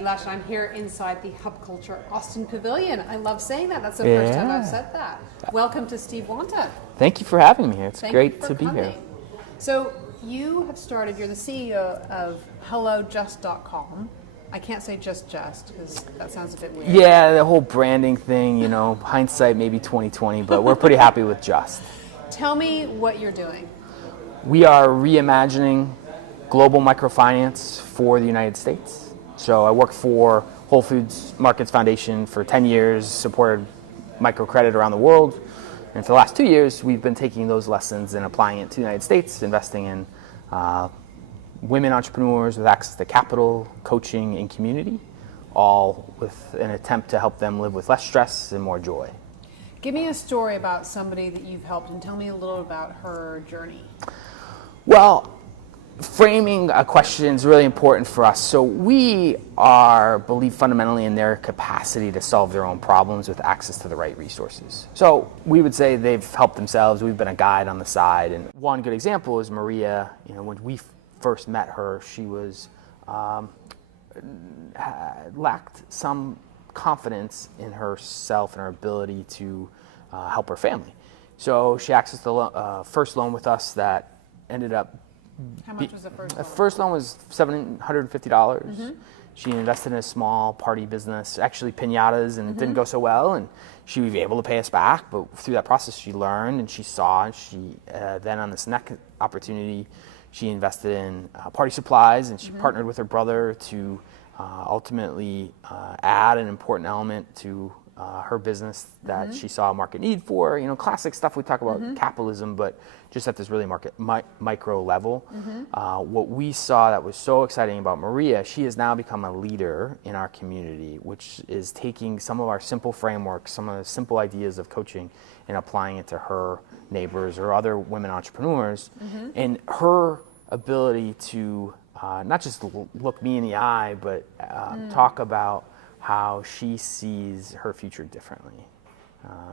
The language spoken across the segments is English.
Edie Lush. I'm here inside the Hub Culture Austin Pavilion. I love saying that. That's the first time I've said that. Welcome to Steve Wanta. Thank you for having me here. It's great to be here. So you have started, you're the CEO of HelloJust.com. I can't say just because that sounds a bit weird. Yeah, the whole branding thing, you know, hindsight maybe 2020, but we're pretty happy with Just. Tell me what you're doing. We are reimagining global microfinance for the United States. So I worked for Whole Foods Markets Foundation for 10 years, supported microcredit around the world. And for the last 2 years, we've been taking those lessons and applying it to the United States, investing in women entrepreneurs with access to capital, coaching, and community, all with an attempt to help them live with less stress and more joy. Give me a story about somebody that you've helped and tell me a little about her journey. Well, framing a question is really important for us. So we believe fundamentally in their capacity to solve their own problems with access to the right resources. So we would say they've helped themselves. We've been a guide on the side. And one good example is Maria. You know, when we first met her, she was lacked some confidence in herself and her ability to help her family. So she accessed the first loan with us that ended up. How much was the first loan? The first loan was $750. She invested in a small party business, actually piñatas, and it didn't go so well. And she was able to pay us back, but through that process, she learned and she saw. And she then on this next opportunity, she invested in party supplies, and she partnered with her brother to ultimately add an important element to her business that she saw a market need for. You know, classic stuff we talk about capitalism, but just at this really micro level. What we saw that was so exciting about Maria, she has now become a leader in our community, which is taking some of our simple frameworks, some of the simple ideas of coaching, and applying it to her neighbors or other women entrepreneurs. And her ability to not just look me in the eye, but talk about how she sees her future differently.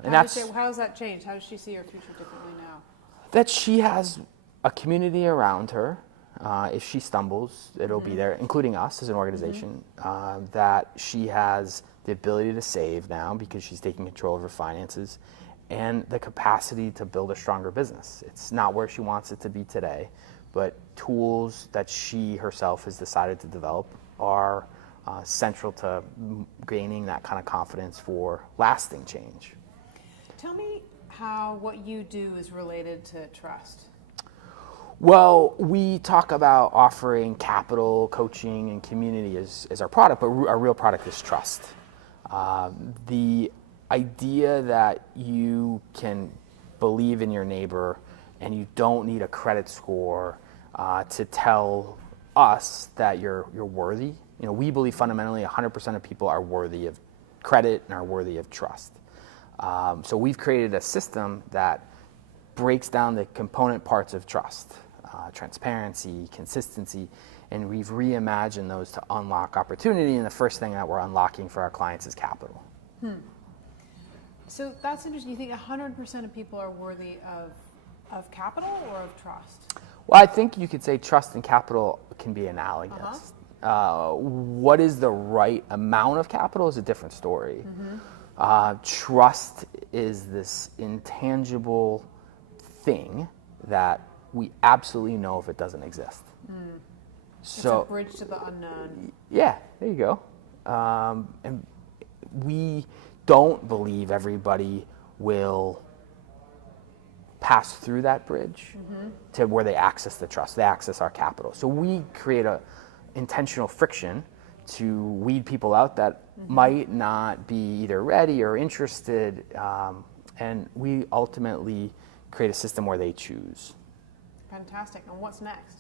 And how has that changed? How does she see her future differently now? That she has a community around her. If she stumbles, it'll be there, including us as an organization. That she has the ability to save now because she's taking control of her finances, and the capacity to build a stronger business. It's not where she wants it to be today, but tools that she herself has decided to develop are central to gaining that kind of confidence for lasting change. Tell me how what you do is related to trust. Well, we talk about offering capital, coaching, and community as our product, but our real product is trust. The idea that you can believe in your neighbor and you don't need a credit score to tell us that you're worthy. You know, we believe fundamentally 100% of people are worthy of credit and are worthy of trust. So we've created a system that breaks down the component parts of trust, transparency, consistency, and we've reimagined those to unlock opportunity. And the first thing that we're unlocking for our clients is capital. So that's interesting. You think 100% of people are worthy of capital or of trust? Well, I think you could say trust and capital can be analogous. What is the right amount of capital is a different story. Trust is this intangible thing that we absolutely know if it doesn't exist. So, it's a bridge to the unknown. Yeah, there you go. And we don't believe everybody will pass through that bridge to where they access the trust, they access our capital. So we create a intentional friction to weed people out that might not be either ready or interested, and we ultimately create a system where they choose. Fantastic. And what's next?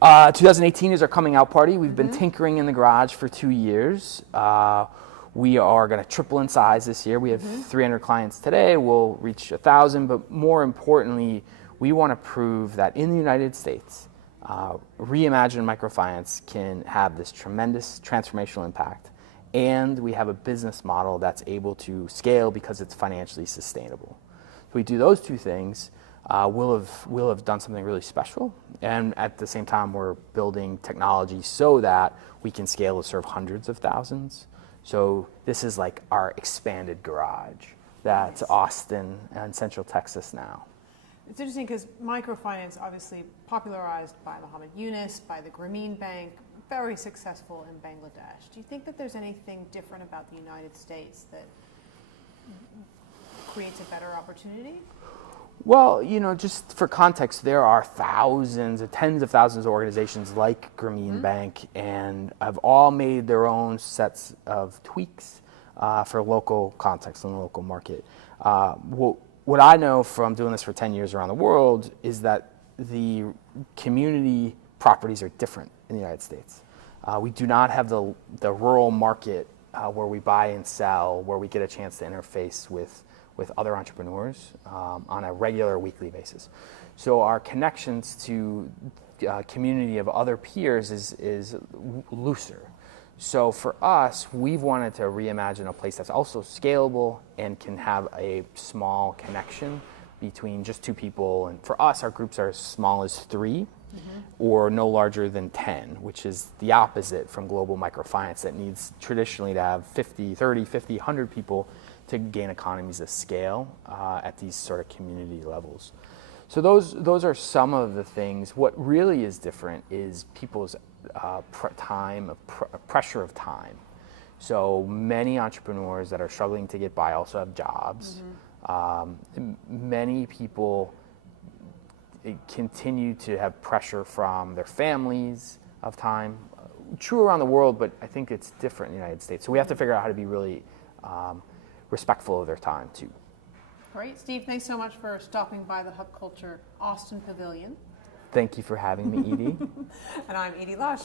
2018 is our coming out party. We've been tinkering in the garage for 2 years. We are going to triple in size this year. We have 300 clients today. We'll reach 1,000, but more importantly, we want to prove that in the United States, reimagined microfinance can have this tremendous transformational impact, and we have a business model that's able to scale because it's financially sustainable. If we do those two things, we'll have done something really special. And at the same time, we're building technology so that we can scale to serve hundreds of thousands. So this is like our expanded garage that's Austin and Central Texas now. It's interesting because microfinance, obviously popularized by Muhammad Yunus, by the Grameen Bank, very successful in Bangladesh. Do you think that there's anything different about the United States that creates a better opportunity? Well, just for context, there are thousands, tens of thousands of organizations like Grameen Bank, and have all made their own sets of tweaks for local context and the local market. What I know from doing this for 10 years around the world is that the community properties are different in the United States. We do not have the rural market where we buy and sell, where we get a chance to interface with other entrepreneurs on a regular weekly basis. So our connections to community of other peers is looser. So for us, we've wanted to reimagine a place that's also scalable and can have a small connection between just two people. And for us, our groups are as small as 3 or no larger than 10, which is the opposite from global microfinance that needs traditionally to have 50, 30, 50, 100 people to gain economies of scale at these sort of community levels. So those are some of the things. What really is different is people's pressure of time. So many entrepreneurs that are struggling to get by also have jobs. Many people continue to have pressure from their families of time. True around the world, but I think it's different in the United States. So we have to figure out how to be really respectful of their time too. Great. Steve, thanks so much for stopping by the Hub Culture Austin Pavilion. Thank you for having me, Edie. And I'm Edie Lush.